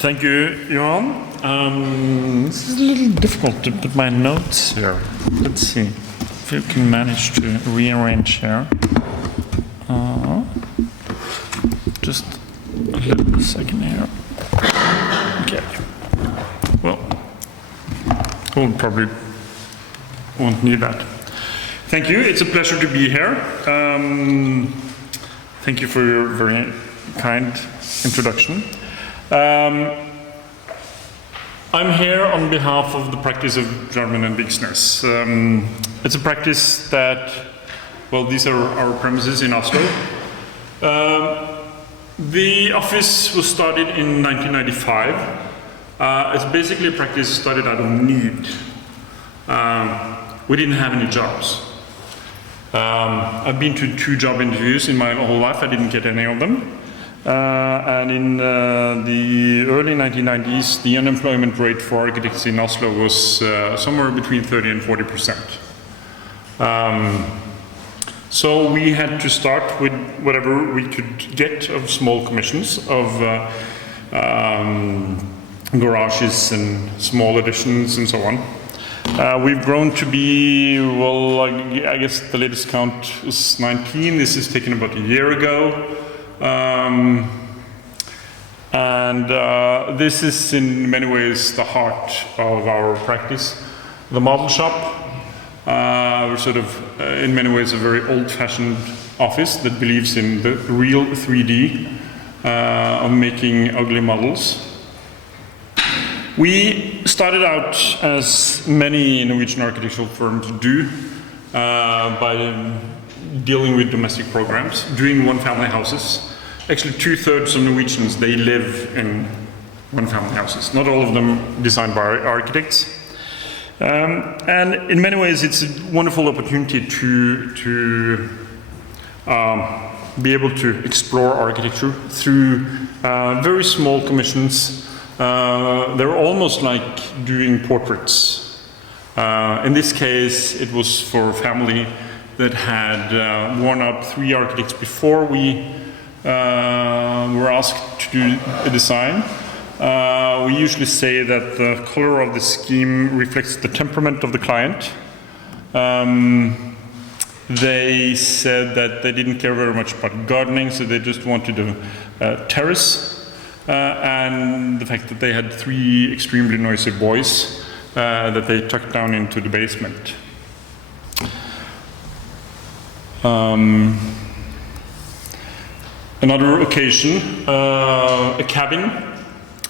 Thank you, Johan. This is a little difficult to put my notes here. Let's see if you can manage to rearrange here. Just a little second here. Okay. Well, we'll probably won't need that. Thank you. It's a pleasure to be here. Thank you for your very kind introduction. I'm here on behalf of the practice of Jarmund and Bigsnes. It's a practice that, well, these are our premises in Oslo. The office was started in 1995. It's basically a practice started out of need. We didn't have any jobs. I've been to 2 job interviews in my whole life. I didn't get any of them. And in the early 1990s, the unemployment rate for architects in Oslo was somewhere between 30 and 40%. So we had to start with whatever we could get of small commissions of garages and small additions and so on. We've grown to be, well, I guess the latest count is 19. This is taken about a year ago. This is in many ways the heart of our practice. The model shop, we're sort of in many ways a very old-fashioned office that believes in the real 3D of making ugly models. We started out, as many Norwegian architectural firms do, by dealing with domestic programs, doing one-family houses. Actually, 2/3 of Norwegians, they live in one-family houses. Not all of them designed by architects. And in many ways, it's a wonderful opportunity to be able to explore architecture through very small commissions. They're almost like doing portraits. In this case, it was for a family that had worn out 3 architects before we were asked to do a design. We usually say that the color of the scheme reflects the temperament of the client. They said that they didn't care very much about gardening, so they just wanted a terrace, and the fact that they had 3 extremely noisy boys that they tucked down into the basement. Another occasion, a cabin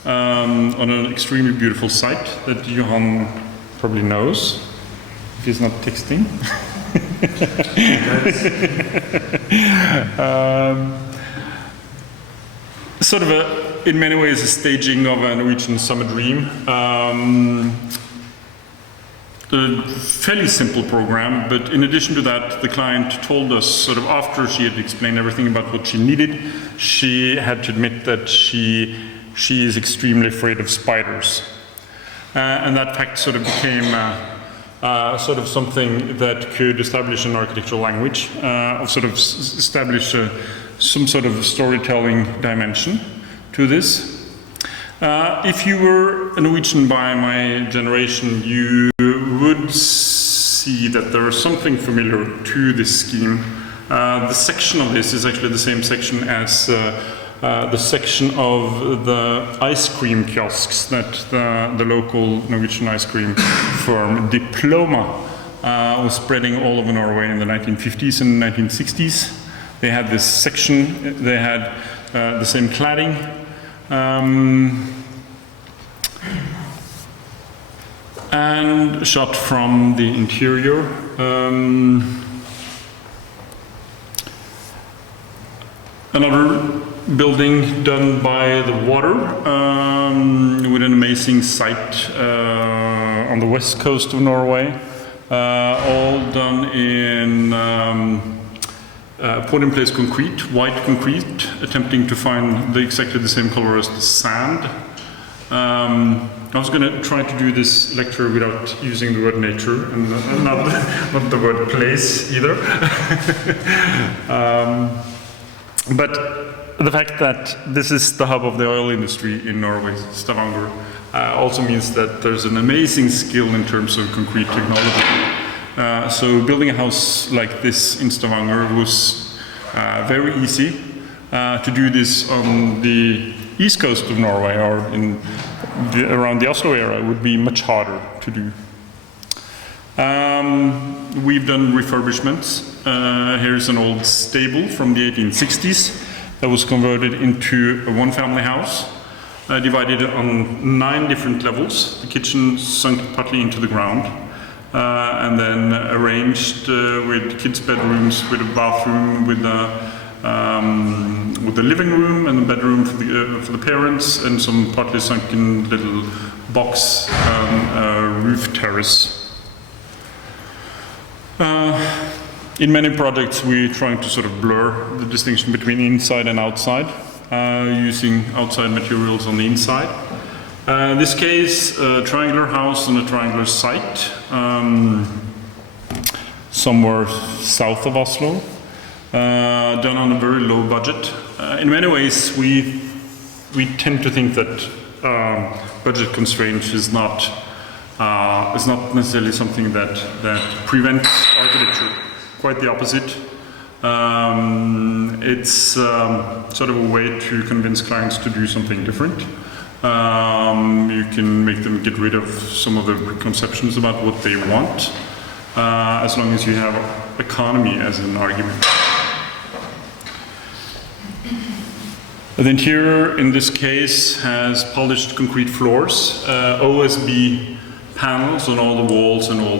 on an extremely beautiful site that Johan probably knows, if he's not texting. Sort of in many ways, a staging of a Norwegian summer dream. A fairly simple program, but in addition to that, the client told us, sort of after she had explained everything about what she needed, she had to admit that she is extremely afraid of spiders. And that fact sort of became sort of something that could establish an architectural language, sort of establish some sort of storytelling dimension to this. If you were a Norwegian by my generation, you would see that there is something familiar to this scheme. The section of this is actually the same section as the section of the ice cream kiosks that the local Norwegian ice cream firm Diploma was spreading all over Norway in the 1950s and 1960s. They had this section, they had the same cladding. And shot from the interior. Another building done by the water with an amazing site on the west coast of Norway. All done in put in place concrete, white concrete, attempting to find exactly the same color as the sand. I was going to try to do this lecture without using the word nature and not the word place either. But the fact that this is the hub of the oil industry in Norway, Stavanger, also means that there's an amazing skill in terms of concrete technology. So building a house like this in Stavanger was very easy. To do this on the east coast of Norway or around the Oslo area would be much harder to do. We've done refurbishments. Here's an old stable from the 1860s that was converted into a one-family house, divided on 9 different levels. The kitchen sunk partly into the ground, and then arranged with kids' bedrooms, with a bathroom, with the living room and the bedroom for the parents, and some partly sunken little box roof terrace. In many projects, we're trying to sort of blur the distinction between inside and outside, using outside materials on the inside. In this case, a triangular house on a triangular site, somewhere south of Oslo, done on a very low budget. In many ways, we tend to think that budget constraints is not necessarily something that prevents architecture. Quite the opposite. It's sort of a way to convince clients to do something different. You can make them get rid of some of the preconceptions about what they want, as long as you have economy as an argument. And then here, in this case, has polished concrete floors, OSB panels on all the walls and all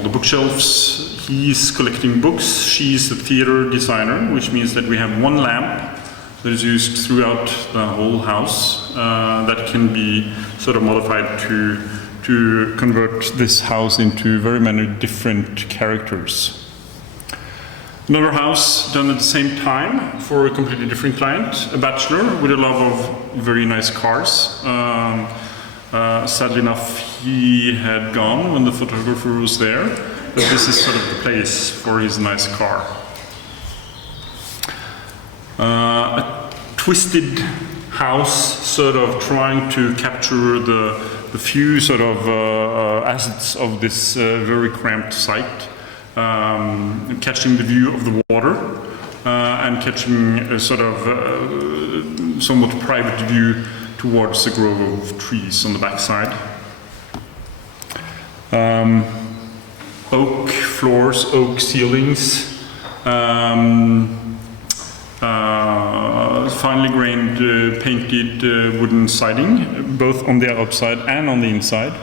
the bookshelves. He's collecting books. She's a theater designer, which means that we have one lamp that is used throughout the whole house that can be sort of modified to convert this house into very many different characters. Another house done at the same time for a completely different client, a bachelor with a love of very nice cars. Sadly enough, he had gone when the photographer was there, but this is sort of the place for his nice car. A twisted house, sort of trying to capture the few sort of assets of this very cramped site. Catching the view of the water and catching a sort of somewhat private view towards the grove of trees on the backside. Oak floors, oak ceilings, finely grained painted wooden siding, both on the outside and on the inside.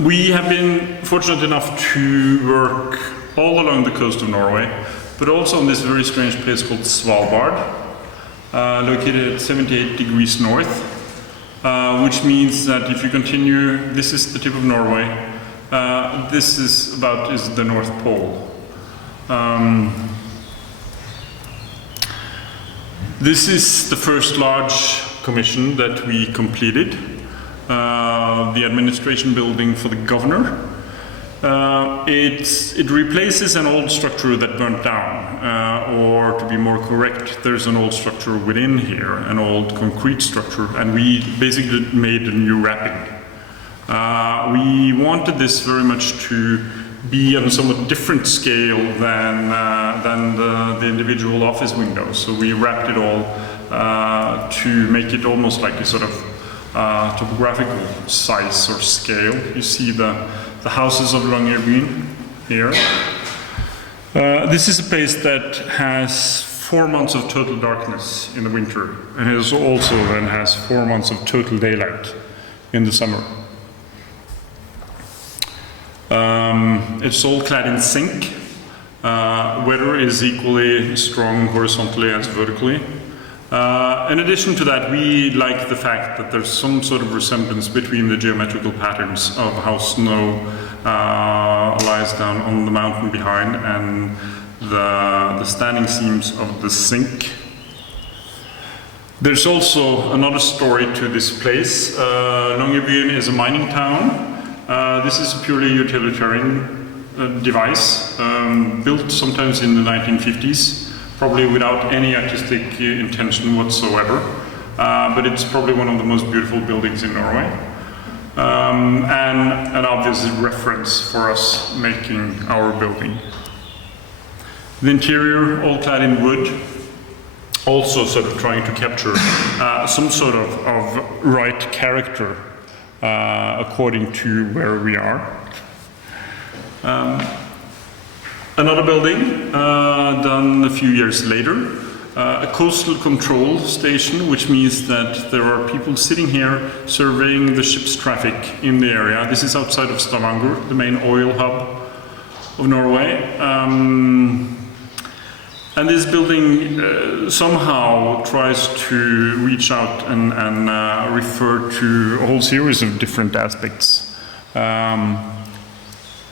We have been fortunate enough to work all along the coast of Norway, but also in this very strange place called Svalbard, located at 78 degrees north, which means that if you continue, this is the tip of Norway, this is the North Pole. This is the first large commission that we completed. The administration building for the governor. It replaces an old structure that burnt down, or to be more correct, there's an old structure within here, an old concrete structure, and we basically made a new wrapping. We wanted this very much to be on a somewhat different scale than the individual office windows, so we wrapped it all to make it almost like a sort of topographical size or scale. You see the houses of Longyearbyen here. This is a place that has 4 months of total darkness in the winter, and it also then has 4 months of total daylight in the summer. It's all clad in zinc. Weather is equally strong horizontally as vertically. In addition to that, we like the fact that there's some sort of resemblance between the geometrical patterns of how snow lies down on the mountain behind and the standing seams of the zinc. There's also another story to this place. Longyearbyen is a mining town. This is a purely utilitarian device, built sometimes in the 1950s, probably without any artistic intention whatsoever, but it's probably one of the most beautiful buildings in Norway, and an obvious reference for us making our building. The interior, all clad in wood, also sort of trying to capture some sort of right character according to where we are. Another building done a few years later, a coastal control station, which means that there are people sitting here surveying the ship's traffic in the area. This is outside of Stavanger, the main oil hub of Norway. And this building somehow tries to reach out and refer to a whole series of different aspects.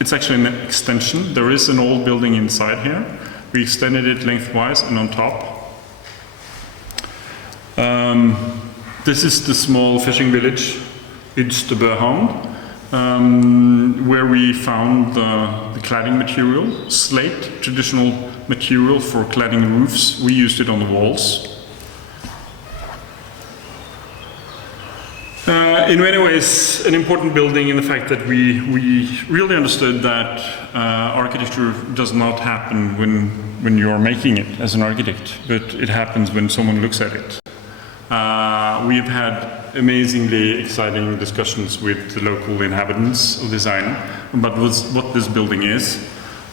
It's actually an extension. There is an old building inside here. We extended it lengthwise and on top. This is the small fishing village, Ydstebøhamn, where we found the cladding material, slate, traditional material for cladding roofs. We used it on the walls. In many ways, an important building in the fact that we really understood that architecture does not happen when you are making it as an architect, but it happens when someone looks at it. We've had amazingly exciting discussions with the local inhabitants of this island about what this building is.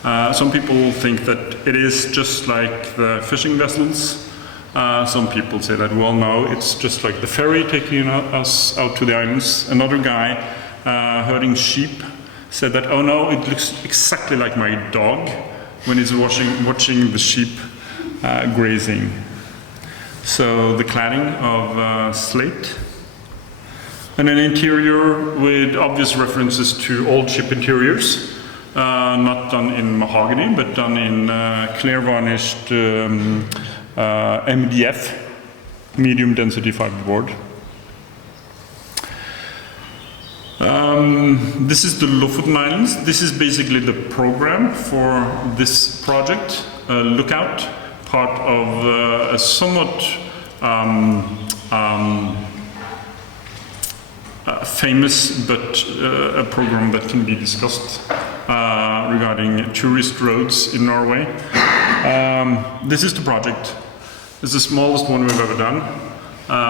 Some people think that it is just like the fishing vessels. Some people say that, well, no, it's just like the ferry taking us out to the islands. Another guy herding sheep said that, oh no, it looks exactly like my dog when he's watching the sheep grazing. So the cladding of slate, and an interior with obvious references to old ship interiors, not done in mahogany, but done in clear varnished MDF, medium density fiberboard. This is the Lofoten Islands. This is basically the program for this project, Lookout, part of a somewhat famous but a program that can be discussed regarding tourist roads in Norway. This is the project. It's the smallest one we've ever done,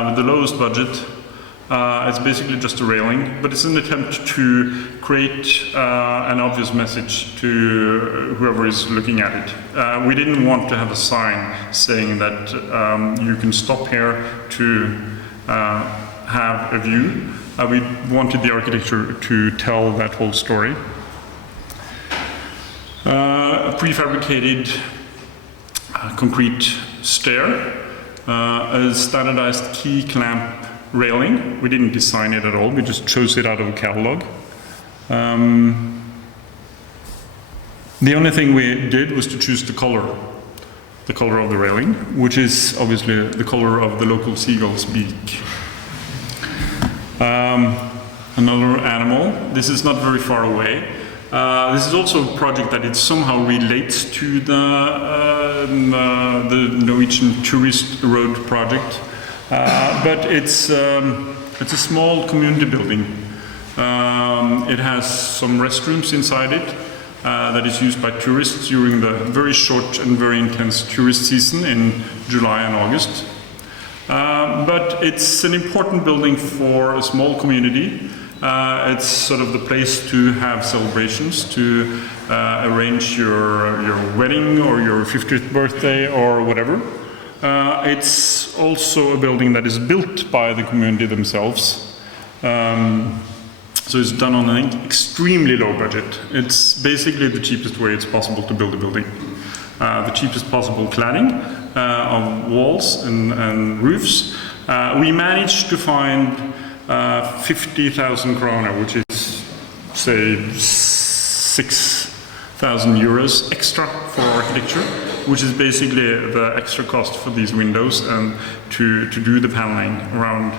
with the lowest budget. It's basically just a railing, but it's an attempt to create an obvious message to whoever is looking at it. We didn't want to have a sign saying that you can stop here to have a view. We wanted the architecture to tell that whole story. A prefabricated concrete stair, a standardized key clamp railing. We didn't design it at all, we just chose it out of a catalog. The only thing we did was to choose the color of the railing, which is obviously the color of the local seagull's beak. Another animal. This is not very far away. This is also a project that it somehow relates to the Norwegian tourist road project, but it's a small community building. It has some restrooms inside it that is used by tourists during the very short and very intense tourist season in July and August. But it's an important building for a small community. It's sort of the place to have celebrations, to arrange your wedding or your 50th birthday or whatever. It's also a building that is built by the community themselves. So it's done on an extremely low budget. It's basically the cheapest way it's possible to build a building. The cheapest possible cladding of walls and roofs. We managed to find 50,000 krona, which is, say, 6,000 euros extra for architecture, which is basically the extra cost for these windows and to do the paneling around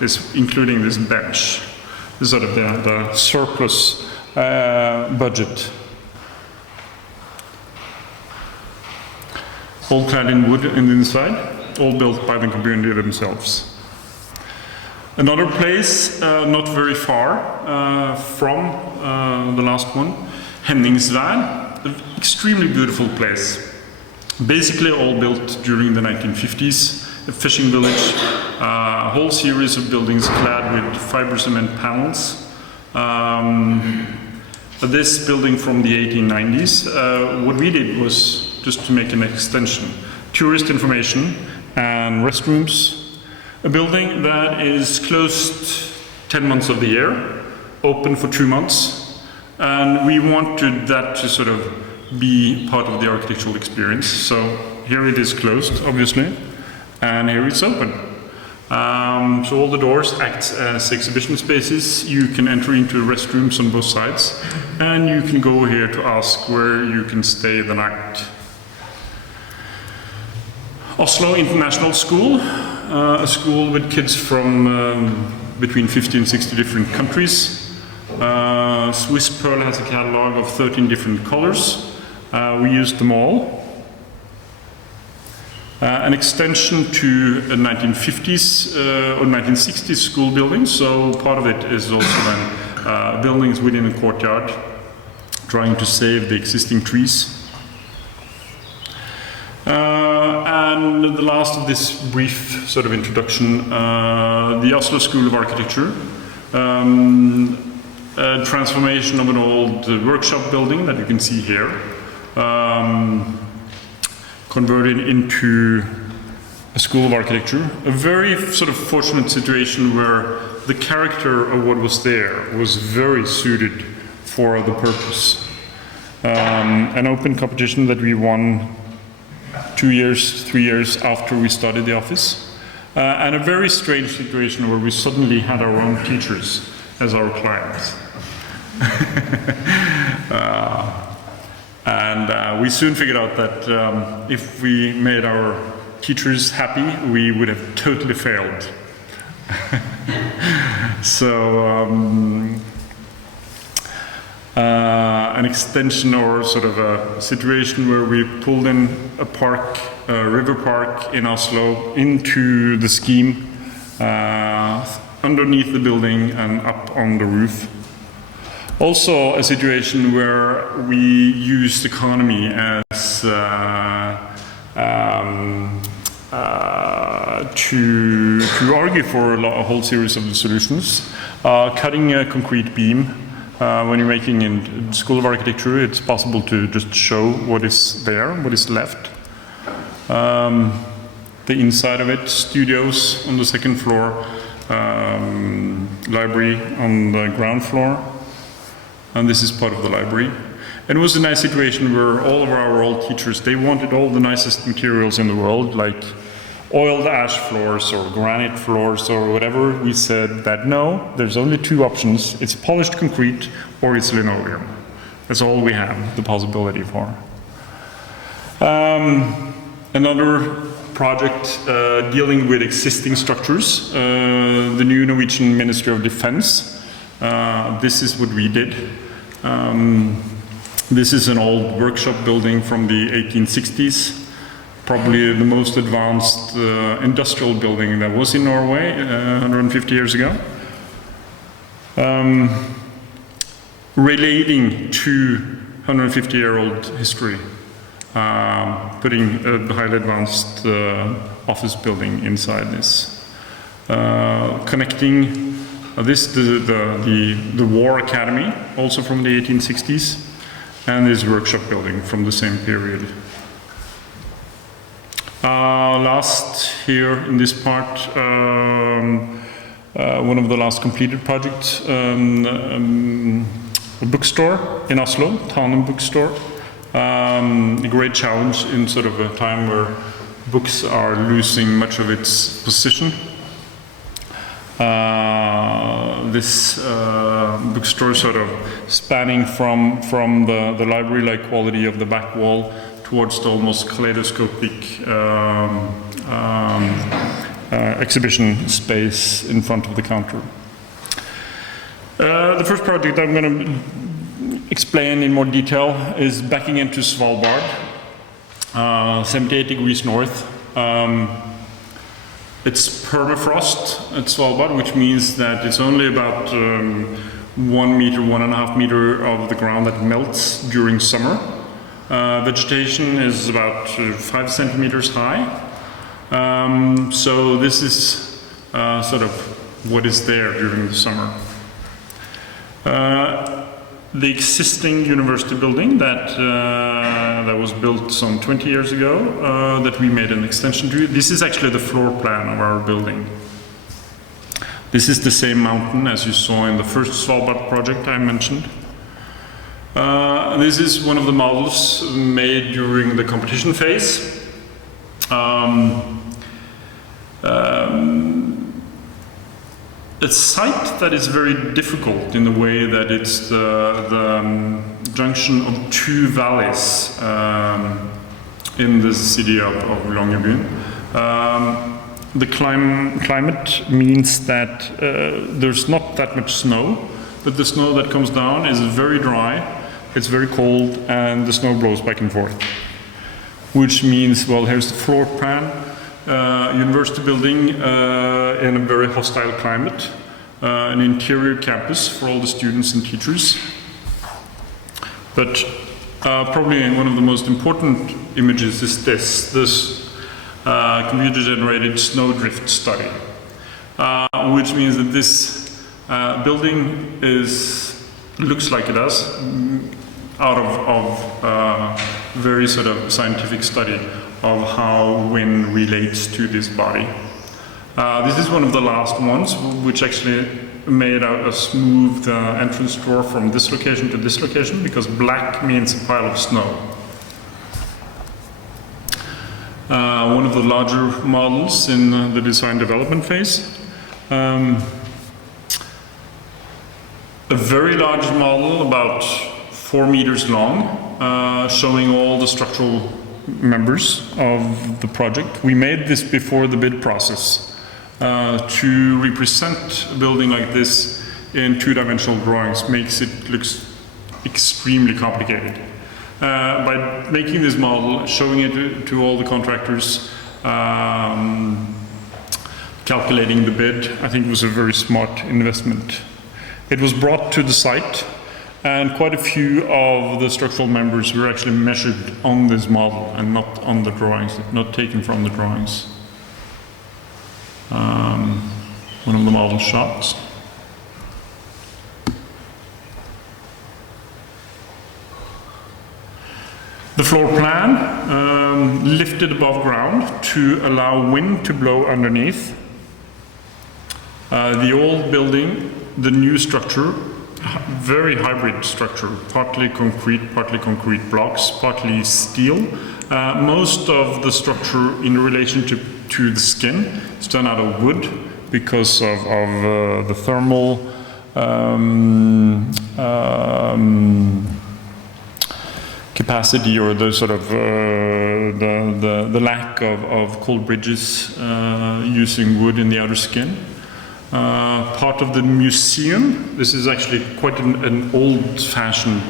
this, including this bench. sort of the surplus budget. All clad in wood in the inside, all built by the community themselves. Another place, not very far from the last one, Henningsvær, an extremely beautiful place. Basically all built during the 1950s, a fishing village, a whole series of buildings clad with fiber cement panels. This building from the 1890s, what we did was just to make an extension. Tourist information and restrooms. A building that is closed 10 months of the year, open for 2 months. And we wanted that to sort of be part of the architectural experience. So here it is closed, obviously, and here it's open. So all the doors act as exhibition spaces. You can enter into restrooms on both sides, and you can go here to ask where you can stay the night. Oslo International School, a school with kids from between 50 and 60 different countries. Swiss Pearl has a catalog of 13 different colors. We used them all. An extension to a 1950s or 1960s school building, so part of it is also then buildings within a courtyard, trying to save the existing trees. And the last of this brief sort of introduction, the Oslo School of Architecture, a transformation of an old workshop building that you can see here, converted into a school of architecture. A very sort of fortunate situation where the character of what was there was very suited for the purpose. An open competition that we won 2 years, 3 years after we started the office. And a very strange situation where we suddenly had our own teachers as our clients. And we soon figured out that if we made our teachers happy, we would have totally failed. So an extension or sort of a situation where we pulled in a park, a river park in Oslo into the scheme, underneath the building and up on the roof. Also a situation where we used economy as to argue for a whole series of the solutions. Cutting a concrete beam. When you're making in School of Architecture, it's possible to just show what is there, what is left. The inside of it, studios on the second floor, library on the ground floor. And this is part of the library. And it was a nice situation where all of our old teachers, they wanted all the nicest materials in the world, like oiled ash floors or granite floors or whatever. We said that no, there's only 2 options. It's polished concrete or it's linoleum. That's all we have the possibility for. Another project dealing with existing structures, the new Norwegian Ministry of Defense. This is what we did. This is an old workshop building from the 1860s. Probably the most advanced industrial building that was in Norway 150 years ago. Relating to 150-year-old history, putting a highly advanced office building inside this. Connecting this to the War Academy, also from the 1860s, and this workshop building from the same period. Last here in this part, one of the last completed projects, a bookstore in Oslo, Tanem bookstore. A great challenge in sort of a time where books are losing much of its position. This bookstore sort of spanning from the library-like quality of the back wall towards the almost kaleidoscopic exhibition space in front of the counter. The first project I'm going to explain in more detail is backing into Svalbard, 78 degrees north. It's permafrost at Svalbard, which means that it's only about 1 meter, 1.5 meter of the ground that melts during summer. Vegetation is about 5 centimeters high. So this is sort of what is there during the summer. The existing university building that was built some 20 years ago, that we made an extension to. This is actually the floor plan of our building. This is the same mountain as you saw in the first Svalbard project I mentioned. This is one of the models made during the competition phase. A site that is very difficult in the way that it's the junction of two valleys in the city of Longyearbyen. The climate means that there's not that much snow, but the snow that comes down is very dry, it's very cold, and the snow blows back and forth. Which means, well, here's the floor plan. University building in a very hostile climate, an interior campus for all the students and teachers. But probably one of the most important images is this computer-generated snowdrift study, which means that this building looks like it does out of very sort of scientific study of how wind relates to this body. This is one of the last ones, which actually made a smooth entrance door from this location to this location, because black means a pile of snow. One of the larger models in the design development phase. A very large model, about 4 meters long, showing all the structural members of the project. We made this before the bid process to represent a building like this in two-dimensional drawings makes it look extremely complicated. By making this model, showing it to all the contractors, calculating the bid, I think it was a very smart investment. It was brought to the site, and quite a few of the structural members were actually measured on this model and not on the drawings, not taken from the drawings. One of the model shots. The floor plan, lifted above ground to allow wind to blow underneath. The old building, the new structure, very hybrid structure, partly concrete blocks, partly steel. Most of the structure in relation to the skin is done out of wood because of the thermal capacity, or the sort of the lack of cold bridges using wood in the outer skin. Part of the museum, this is actually quite an old-fashioned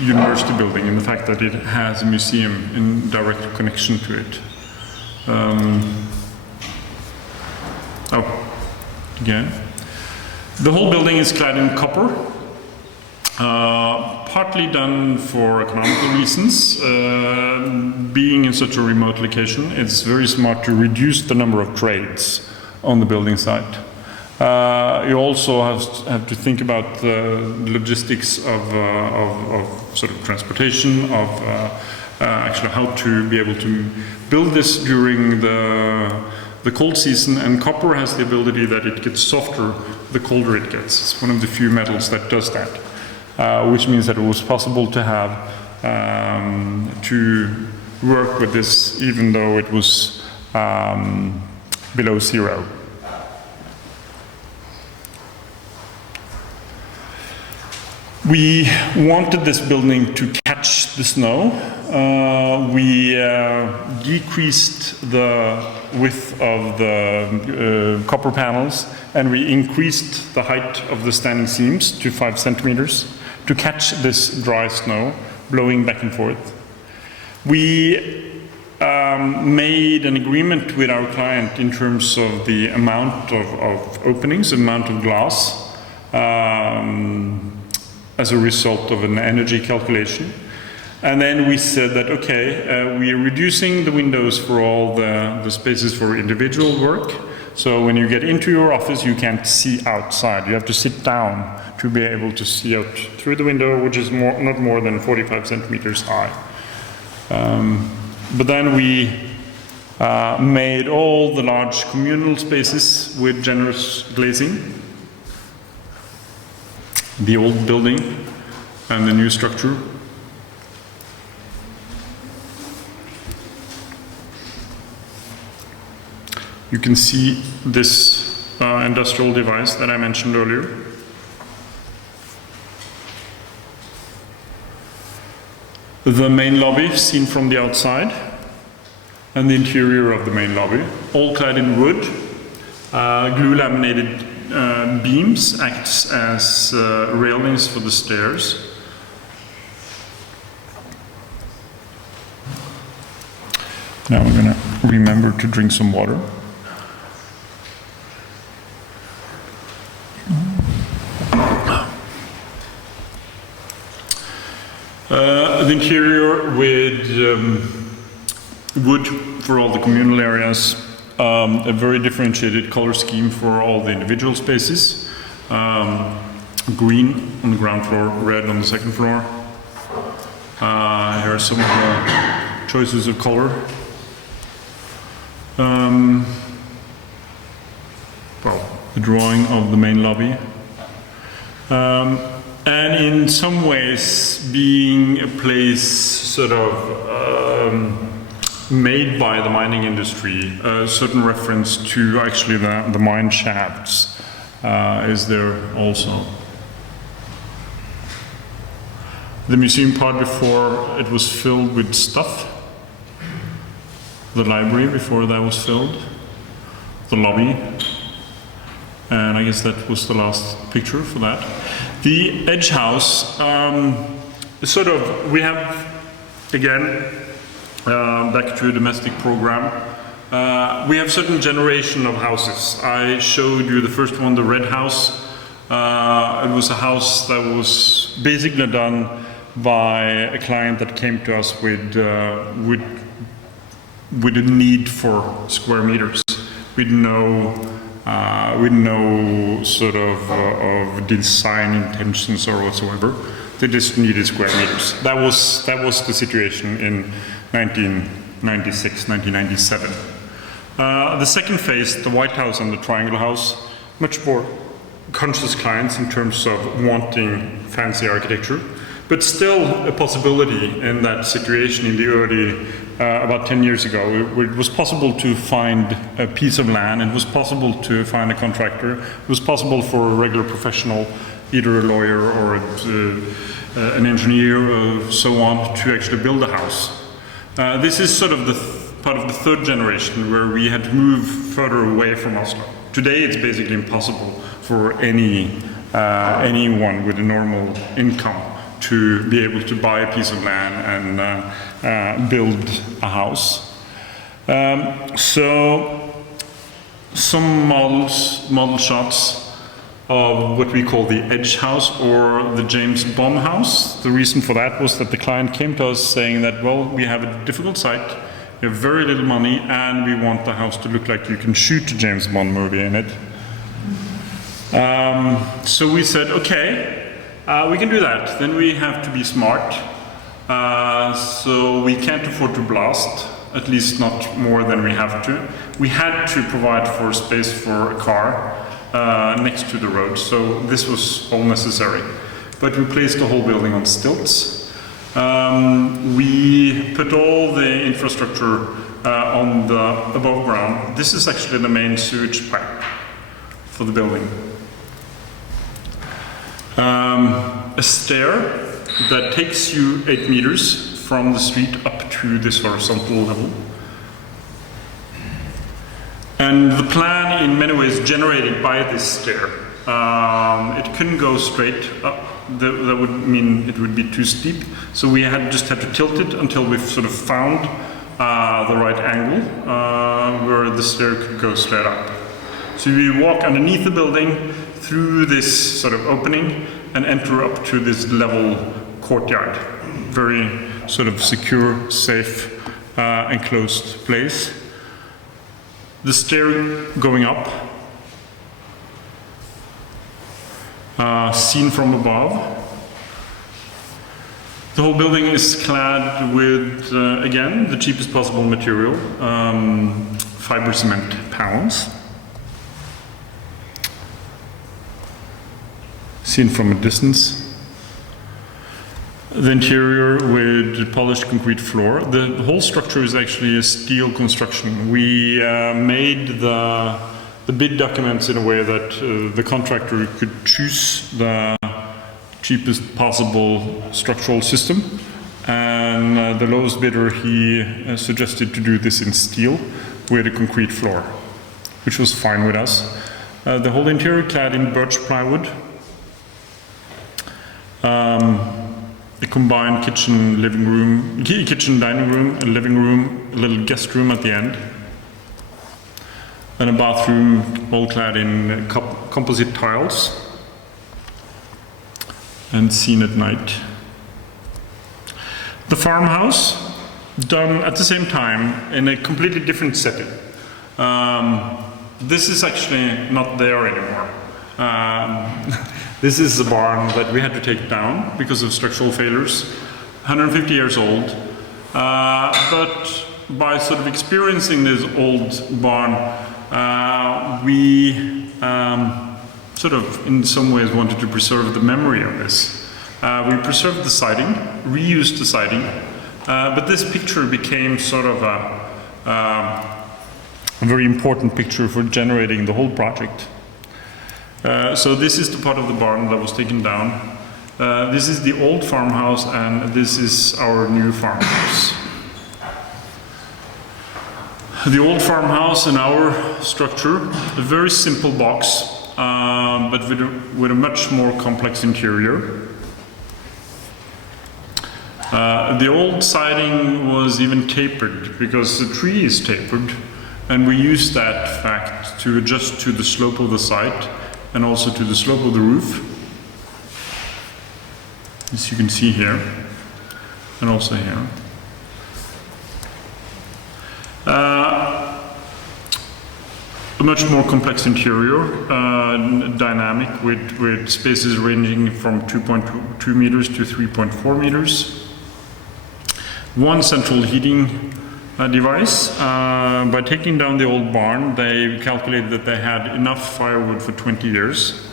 university building in the fact that it has a museum in direct connection to it. Again. The whole building is clad in copper, partly done for economical reasons. Being in such a remote location, it's very smart to reduce the number of trades on the building site. You also have to think about the logistics of sort of transportation, of actually how to be able to build this during the cold season, and copper has the ability that it gets softer the colder it gets. It's one of the few metals that does that, which means that it was possible to have to work with this even though it was below zero. We wanted this building to catch the snow. We decreased the width of the copper panels, and we increased the height of the standing seams to 5 centimeters to catch this dry snow blowing back and forth. We made an agreement with our client in terms of the amount of openings, amount of glass, as a result of an energy calculation. And then we said that, okay, we are reducing the windows for all the spaces for individual work. So when you get into your office, you can't see outside. You have to sit down to be able to see out through the window, which is not more than 45 centimeters high. But then we made all the large communal spaces with generous glazing. The old building and the new structure. You can see this industrial device that I mentioned earlier. The main lobby seen from the outside, and the interior of the main lobby, all clad in wood. Glue laminated beams acts as railings for the stairs. Now we're going to remember to drink some water. The interior with wood for all the communal areas, a very differentiated color scheme for all the individual spaces. Green on the ground floor, red on the second floor. Here are some of the choices of color. Well, the drawing of the main lobby. And in some ways being a place sort of made by the mining industry, a certain reference to actually the mine shafts is there also. The museum part before it was filled with stuff. The library before that was filled. The lobby. And I guess that was the last picture for that. The Edge House, sort of, we have, again, back to a domestic program, we have certain generation of houses. I showed you the first one, the red house. It was a house that was basically done by a client that came to us with a need for square meters, with no sort of design intentions or whatsoever. They just needed square meters. That was the situation in 1996, 1997. The second phase, the White House and the Triangle House, much more conscious clients in terms of wanting fancy architecture, but still a possibility in that situation in the early, about 10 years ago, it was possible to find a piece of land, it was possible to find a contractor, it was possible for a regular professional, either a lawyer or an engineer or so on, to actually build a house. This is sort of the part of the third generation where we had to move further away from Oslo. Today it's basically impossible for anyone with a normal income to be able to buy a piece of land and build a house. So some model shots of what we call the Edge House or the James Bond house. The reason for that was that the client came to us saying that, well, we have a difficult site, we have very little money, and we want the house to look like you can shoot a James Bond movie in it. So we said, okay, we can do that. Then we have to be smart. So we can't afford to blast, at least not more than we have to. We had to provide for space for a car next to the road, so this was all necessary. But we placed the whole building on stilts. We put all the infrastructure on the above ground. This is actually the main sewage pipe for the building. A stair that takes you 8 meters from the street up to this horizontal level. And the plan in many ways generated by this stair. It couldn't go straight up. That would mean it would be too steep. So we just had to tilt it until we've sort of found the right angle where the stair could go straight up. So we walk underneath the building through this sort of opening and enter up to this level courtyard. Very sort of secure, safe, enclosed place. The stair going up, seen from above. The whole building is clad with, again, the cheapest possible material, fiber cement panels. Seen from a distance. The interior with polished concrete floor. The whole structure is actually a steel construction. We made the bid documents in a way that the contractor could choose the cheapest possible structural system. And the lowest bidder, he suggested to do this in steel with a concrete floor, which was fine with us. The whole interior clad in birch plywood. A combined kitchen, living room, kitchen, dining room, a living room, a little guest room at the end, and a bathroom all clad in composite tiles and seen at night. The farmhouse, done at the same time in a completely different setting. This is actually not there anymore. This is a barn that we had to take down because of structural failures, 150 years old. But by sort of experiencing this old barn, we sort of in some ways wanted to preserve the memory of this. We preserved the siding, reused the siding, but this picture became sort of a very important picture for generating the whole project. So this is the part of the barn that was taken down. This is the old farmhouse, and this is our new farmhouse. The old farmhouse and our structure, a very simple box, but with a much more complex interior. The old siding was even tapered because the tree is tapered, and we used that fact to adjust to the slope of the site and also to the slope of the roof, as you can see here, and also here. A much more complex interior, dynamic, with spaces ranging from 2.2 meters to 3.4 meters. One central heating device. By taking down the old barn, they calculated that they had enough firewood for 20 years.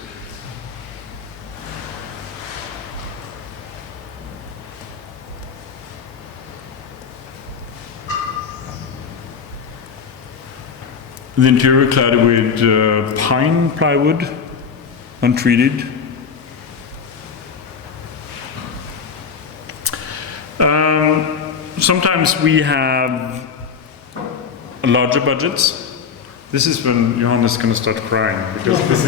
The interior clad with pine plywood, untreated. Sometimes we have larger budgets. This is when Johan is going to start crying, because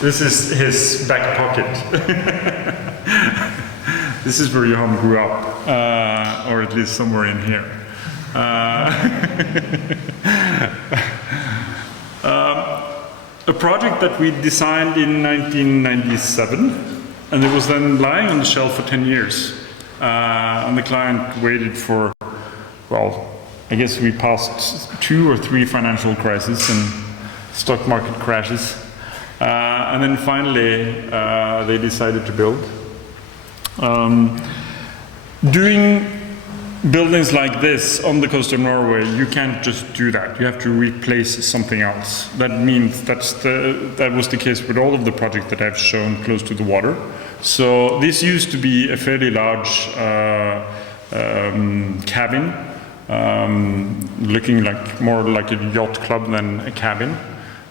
this is his back pocket. This is where Johan grew up, or at least somewhere in here. A project that we designed in 1997, and it was then lying on the shelf for 10 years. And the client waited for, well, I guess we passed 2 or 3 financial crises and stock market crashes. And then finally, they decided to build. Doing buildings like this on the coast of Norway, you can't just do that. You have to replace something else. That means that was the case with all of the projects that I've shown close to the water. So this used to be a fairly large cabin, looking like more like a yacht club than a cabin,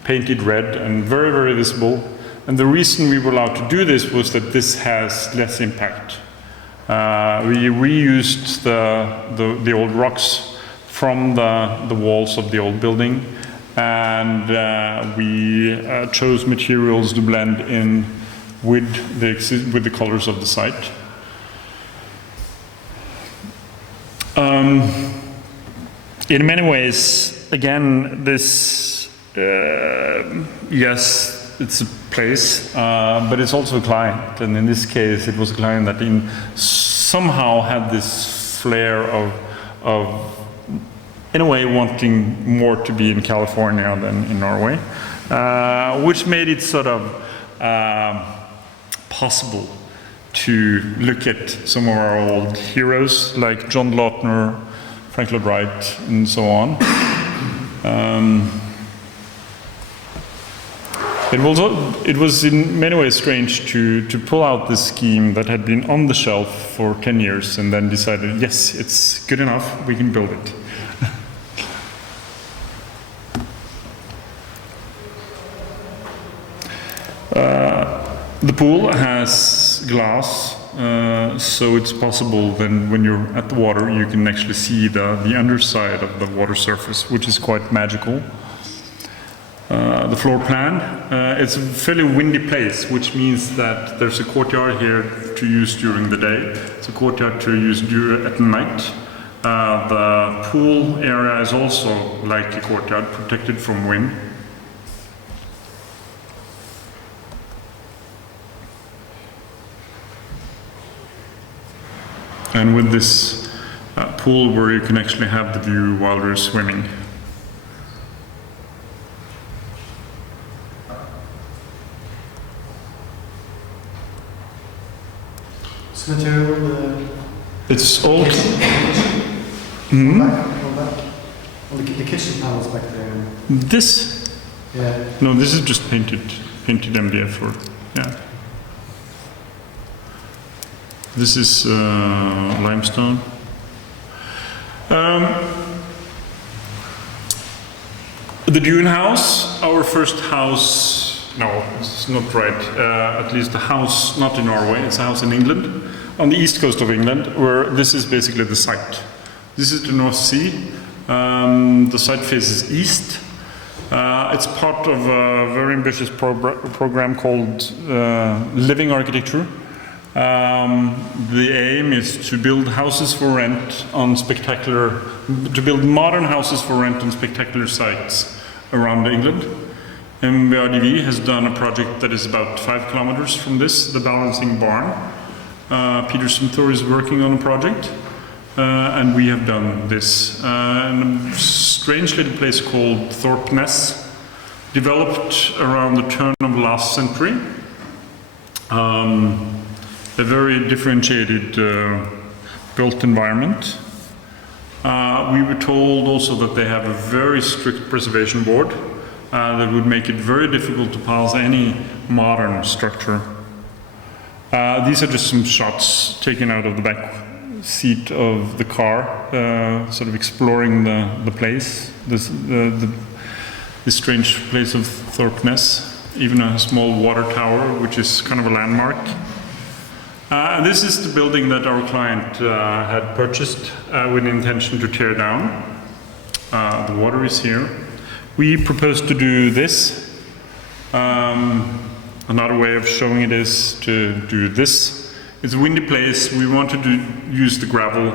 painted red and very, very visible. And the reason we were allowed to do this was that this has less impact. We reused the old rocks from the walls of the old building, and we chose materials to blend in with the colors of the site. In many ways, again, this, yes, it's a place, but it's also a client. And in this case, it was a client that somehow had this flair of, in a way, wanting more to be in California than in Norway, which made it sort of possible to look at some of our old heroes like John Lautner, Frank Lloyd Wright, and so on. It was in many ways strange to pull out this scheme that had been on the shelf for 10 years and then decided, yes, it's good enough, we can build it. The pool has glass, so it's possible then when you're at the water you can actually see the underside of the water surface, which is quite magical. The floor plan, it's a fairly windy place, which means that there's a courtyard here to use during the day. It's a courtyard to use at night. The pool area is also like a courtyard, protected from wind. And with this pool where you can actually have the view while you're swimming. This material, it's all. Mm-hmm. Well, the kitchen panels back there. This? Yeah. No, this is just painted MDF or yeah. This is limestone. The Dune house, our first house, no, it's not right, at least the house not in Norway, it's a house in England, on the east coast of England, where this is basically the site. This is the North Sea, the site faces east. It's part of a very ambitious program called Living Architecture. The aim is to build houses for rent on to build modern houses for rent on spectacular sites around England. MBRDV has done a project that is about 5 kilometers from this, the Balancing Barn. Peter Smithor is working on a project, and we have done this. And a strange little place called Thorp Ness, developed around the turn of the last century. A very differentiated built environment. We were told also that they have a very strict preservation board that would make it very difficult to pass any modern structure. These are just some shots taken out of the back seat of the car, sort of exploring the place, this strange place of Thorp Ness, even a small water tower, which is kind of a landmark. This is the building that our client had purchased with the intention to tear down. The water is here. We proposed to do this. Another way of showing it is to do this. It's a windy place. We wanted to use the gravel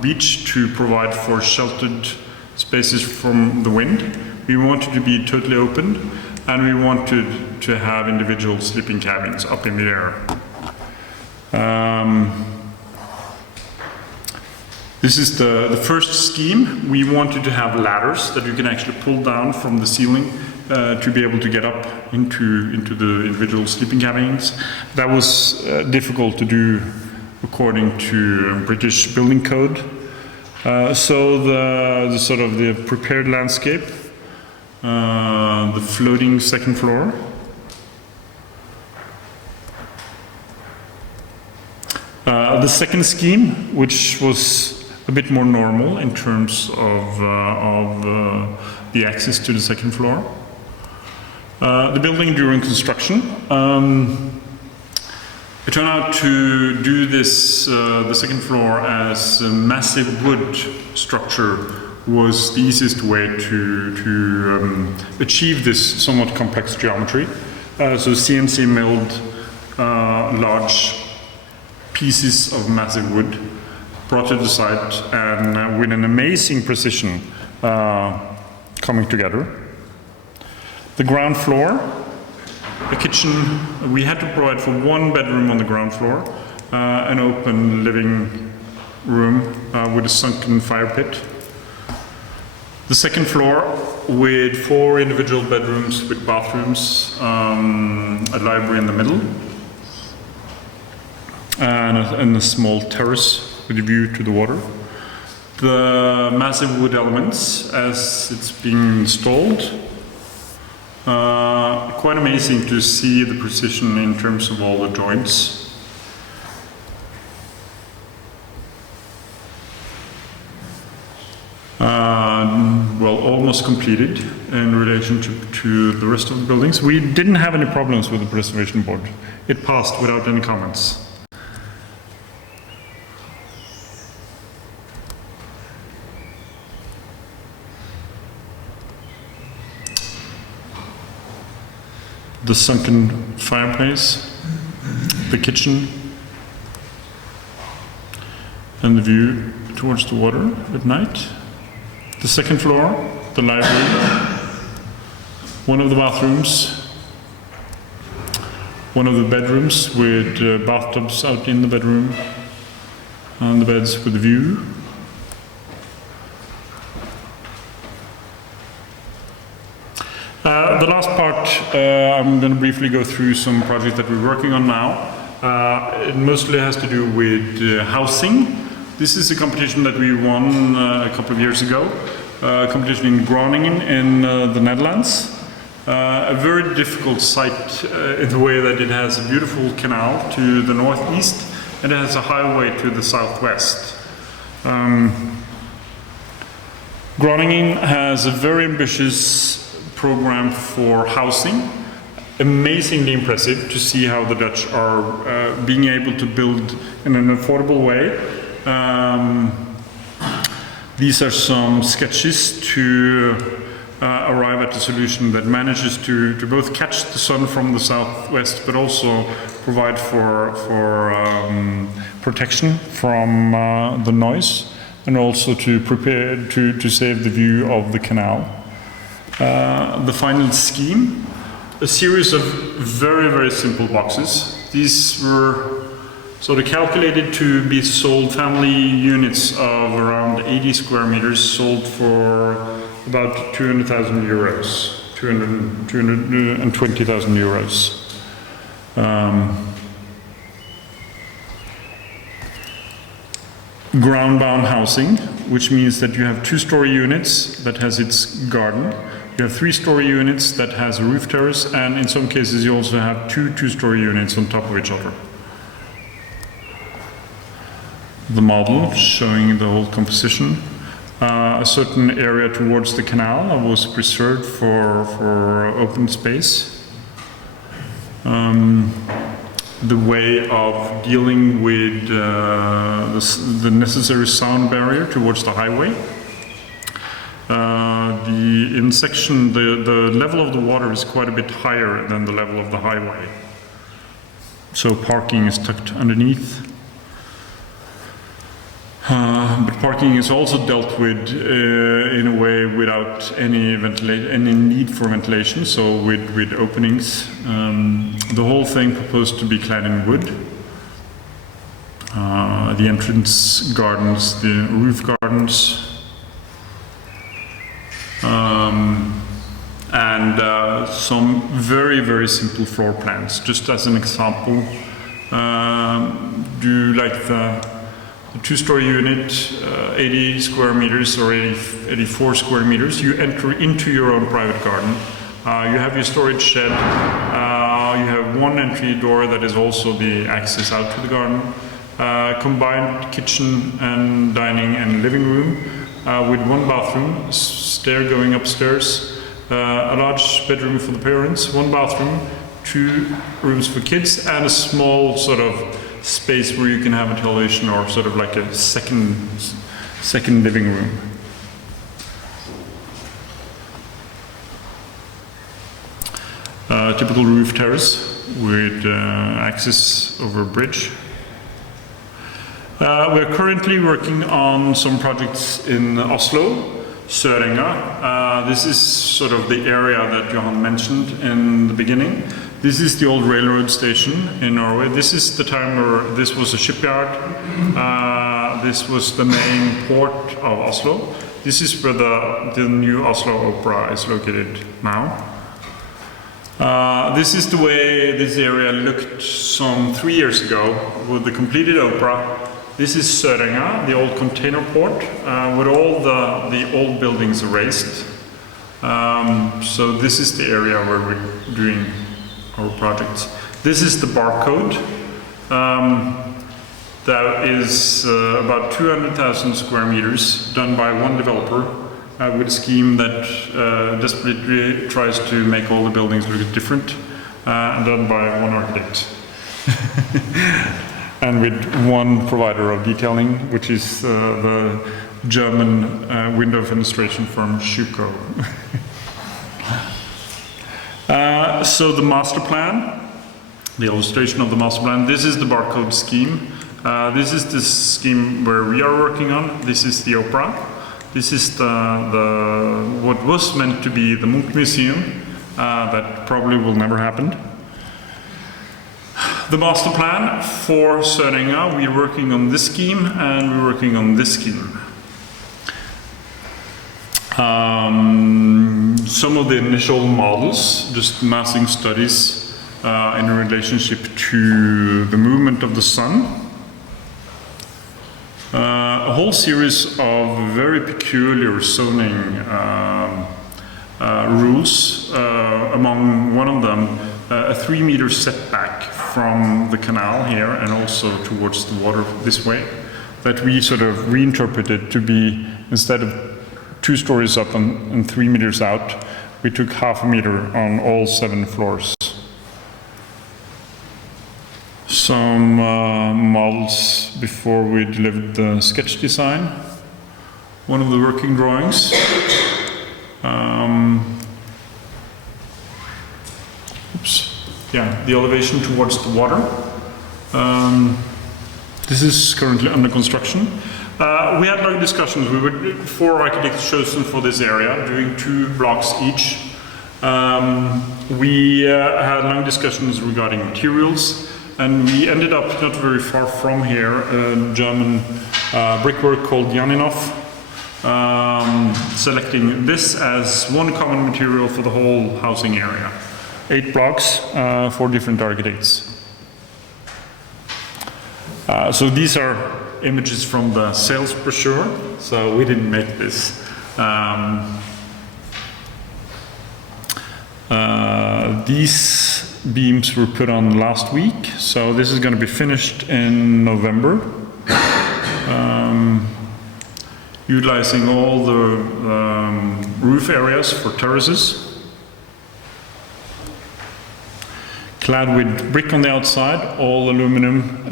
beach to provide for sheltered spaces from the wind. We wanted to be totally open, and we wanted to have individual sleeping cabins up in the air. This is the first scheme. We wanted to have ladders that you can actually pull down from the ceiling to be able to get up into the individual sleeping cabins. That was difficult to do according to British building code. So the sort of the prepared landscape, the floating second floor. The second scheme, which was a bit more normal in terms of the access to the second floor. The building during construction. It turned out to do this, the second floor, as a massive wood structure was the easiest way to achieve this somewhat complex geometry. So CNC milled large pieces of massive wood, brought to the site, and with an amazing precision coming together. The ground floor, the kitchen, we had to provide for one bedroom on the ground floor, an open living room with a sunken fire pit. The second floor with 4 individual bedrooms with bathrooms, a library in the middle, and a small terrace with a view to the water. The massive wood elements as it's being installed. Quite amazing to see the precision in terms of all the joints. Well, almost completed in relation to the rest of the buildings. We didn't have any problems with the preservation board. It passed without any comments. The sunken fireplace, the kitchen, and the view towards the water at night. The second floor, the library, one of the bathrooms, one of the bedrooms with bathtubs out in the bedroom, and the beds with the view. The last part, I'm going to briefly go through some projects that we're working on now. It mostly has to do with housing. This is a competition that we won a couple of years ago, a competition in Groningen in the Netherlands. A very difficult site in the way that it has a beautiful canal to the northeast and it has a highway to the southwest. Groningen has a very ambitious program for housing. Amazingly impressive to see how the Dutch are being able to build in an affordable way. These are some sketches to arrive at a solution that manages to both catch the sun from the southwest but also provide for protection from the noise and also to prepare to save the view of the canal. The final scheme, a series of very, very simple boxes. These were sort of calculated to be sold, family units of around 80 square meters, sold for about 200,000 euros, 220,000 euros. Ground-bound housing, which means that you have 2-story units that has its garden. You have 3-story units that has a roof terrace, and in some cases you also have 2-story units on top of each other. The model showing the whole composition. A certain area towards the canal was preserved for open space. The way of dealing with the necessary sound barrier towards the highway. The level of the water is quite a bit higher than the level of the highway. So parking is tucked underneath. But parking is also dealt with in a way without any need for ventilation, so with openings. The whole thing proposed to be clad in wood. The entrance gardens, the roof gardens, and some very, very simple floor plans. Just as an example, do like the 2-story unit, 80 square meters or 84 square meters. You enter into your own private garden. You have your storage shed. You have one entry door that is also the access out to the garden. Combined kitchen and dining and living room with one bathroom, stair going upstairs, a large bedroom for the parents, one bathroom, 2 rooms for kids, and a small sort of space where you can have a television or sort of like a second living room. A typical roof terrace with access over a bridge. We're currently working on some projects in Oslo, Sørenga. This is sort of the area that Johan mentioned in the beginning. This is the old railroad station in Norway. This is the time where this was a shipyard. This was the main port of Oslo. This is where the new Oslo Opera is located now. This is the way this area looked some 3 years ago with the completed opera. This is Sørenga, the old container port, with all the old buildings erased. So this is the area where we're doing our projects. This is the barcode. That is about 200,000 square meters done by one developer with a scheme that desperately tries to make all the buildings look different and done by one architect. And with one provider of detailing, which is the German window fenestration firm Schuko. So the master plan, the illustration of the master plan, this is the barcode scheme. This is the scheme where we are working on. This is the opera. This is what was meant to be the Munch Museum, that probably will never happen. The master plan for Sørenga, we're working on this scheme and we're working on this scheme. Some of the initial models, just massing studies in relationship to the movement of the sun. A whole series of very peculiar zoning rules, among one of them a 3-meter setback from the canal here and also towards the water this way, that we sort of reinterpreted to be, instead of 2 stories up and 3 meters out, we took ½ a meter on all 7 floors. Some models before we delivered the sketch design. One of the working drawings. Yeah, the elevation towards the water. This is currently under construction. We had long discussions. We were 4 architects chosen for this area, doing 2 blocks each. We had long discussions regarding materials. And we ended up not very far from here, a German brickwork called Janinov, selecting this as one common material for the whole housing area. 8 blocks, 4 different architects. So these are images from the sales brochure, so we didn't make this. These beams were put on last week, so this is going to be finished in November, utilizing all the roof areas for terraces, clad with brick on the outside, all aluminum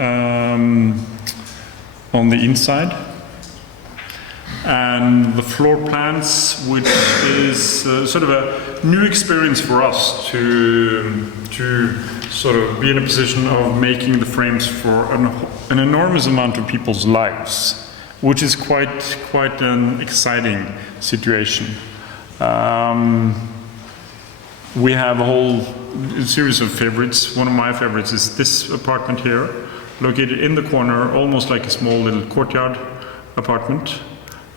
on the inside, and the floor plans, which is sort of a new experience for us to sort of be in a position of making the frames for an enormous amount of people's lives, which is quite an exciting situation. We have a whole series of favorites. One of my favorites is this apartment here, located in the corner, almost like a small little courtyard apartment.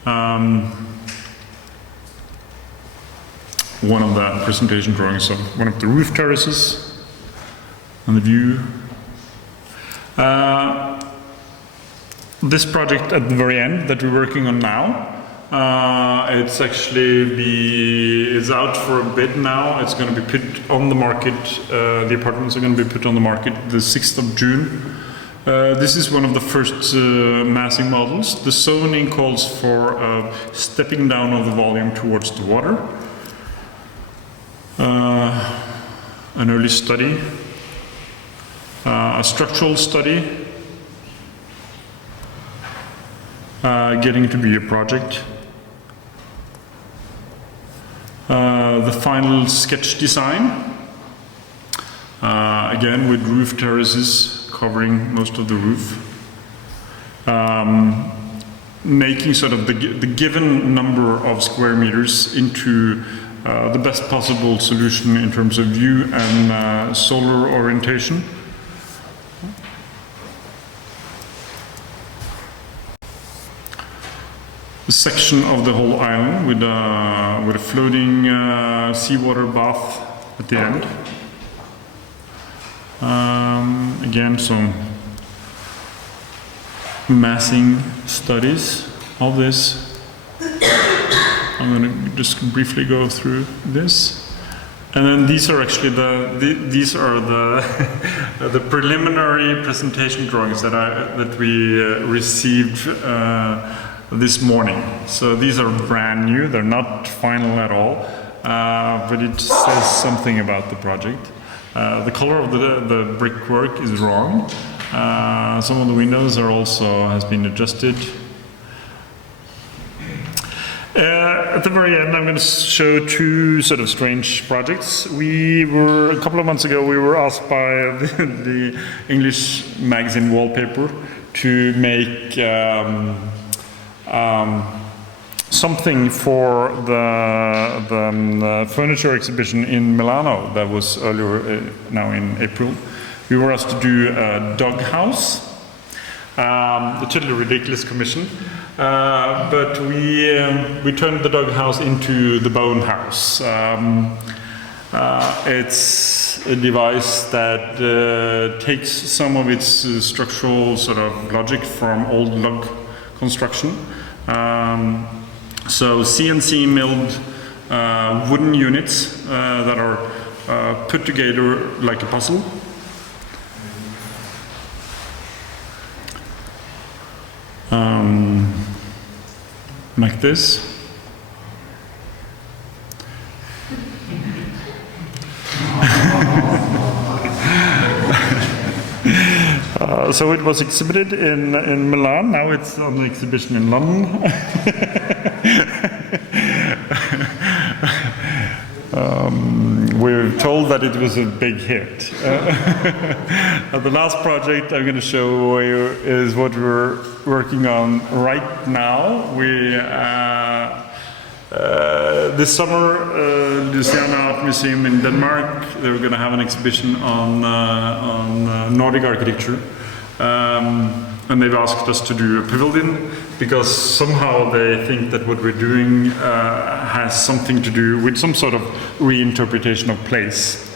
One of the presentation drawings of one of the roof terraces and the view. This project at the very end that we're working on now, it's actually is out for a bid now. It's going to be put on the market. The apartments are going to be put on the market the 6th of June. This is one of the first massing models. The zoning calls for stepping down of the volume towards the water. An early study, a structural study, getting to be a project. The final sketch design, again with roof terraces covering most of the roof. Making sort of the given number of square meters into the best possible solution in terms of view and solar orientation. A section of the whole island with a floating seawater bath at the end. Again, some massing studies of this. I'm going to just briefly go through this. And then these are actually these are the the preliminary presentation drawings that we received this morning. So these are brand new, they're not final at all, but it says something about the project. The color of the brickwork is wrong. Some of the windows are also has been adjusted. At the very end, I'm going to show two sort of strange projects. A couple of months ago, we were asked by the English magazine Wallpaper to make something for the furniture exhibition in Milano that was earlier, now in April. We were asked to do a dog house, a totally ridiculous commission, but we turned the dog house into the bone house. It's a device that takes some of its structural sort of logic from old log construction. So CNC milled wooden units that are put together like a puzzle. Like this. So it was exhibited in Milan, now it's on the exhibition in London. We're told that it was a big hit. The last project I'm going to show you is what we're working on right now. This summer, Luciana Art Museum in Denmark, they're going to have an exhibition on Nordic architecture. And they've asked us to do a pavilion because somehow they think that what we're doing has something to do with some sort of reinterpretation of place.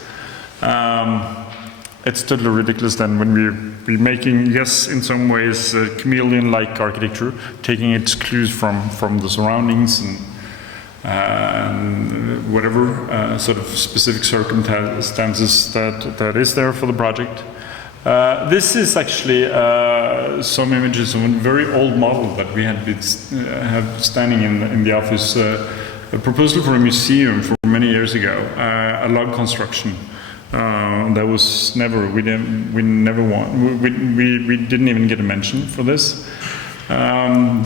It's totally ridiculous then when we're making, yes, in some ways, chameleon-like architecture, taking its clues from the surroundings and whatever sort of specific circumstances that is there for the project. This is actually some images of a very old model that we had been have standing in the office. A proposal for a museum for many years ago, a log construction that was never. We didn't even get a mention for this.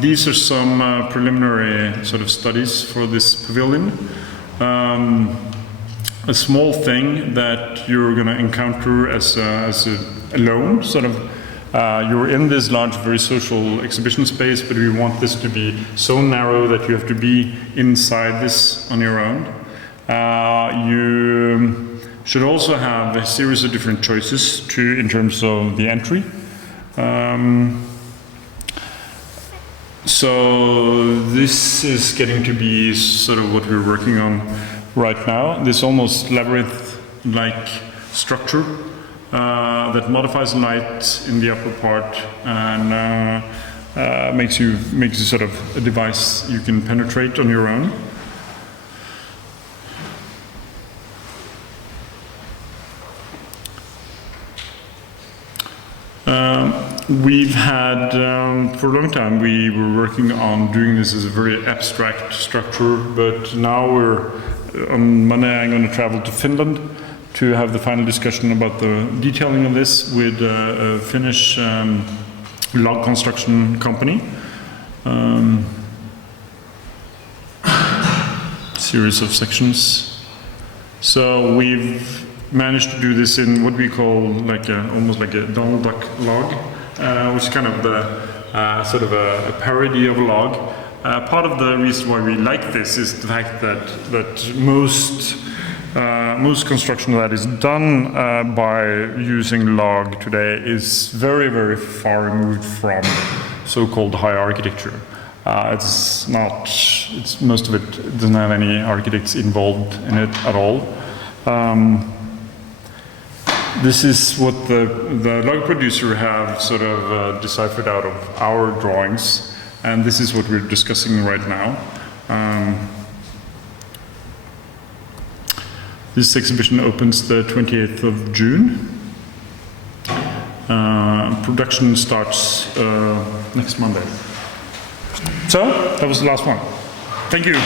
These are some preliminary sort of studies for this pavilion. A small thing that you're going to encounter as alone, sort of, you're in this large, very social exhibition space, but we want this to be so narrow that you have to be inside this on your own. You should also have a series of different choices in terms of the entry. So this is getting to be sort of what we're working on right now. This almost labyrinth-like structure that modifies light in the upper part and makes you sort of a device you can penetrate on your own. We've had, for a long time, we were working on doing this as a very abstract structure, but now on Monday I'm going to travel to Finland to have the final discussion about the detailing of this with a Finnish log construction company. Series of sections. So we've managed to do this in what we call like almost like a Donald Duck log, which is kind of the sort of a parody of a log. Part of the reason why we like this is the fact that most construction that is done by using log today is very, very far removed from so-called high architecture. Most of it doesn't have any architects involved in it at all. This is what the log producer have sort of deciphered out of our drawings, and this is what we're discussing right now. This exhibition opens the 28th of June. Production starts next Monday. So, that was the last one. Thank you.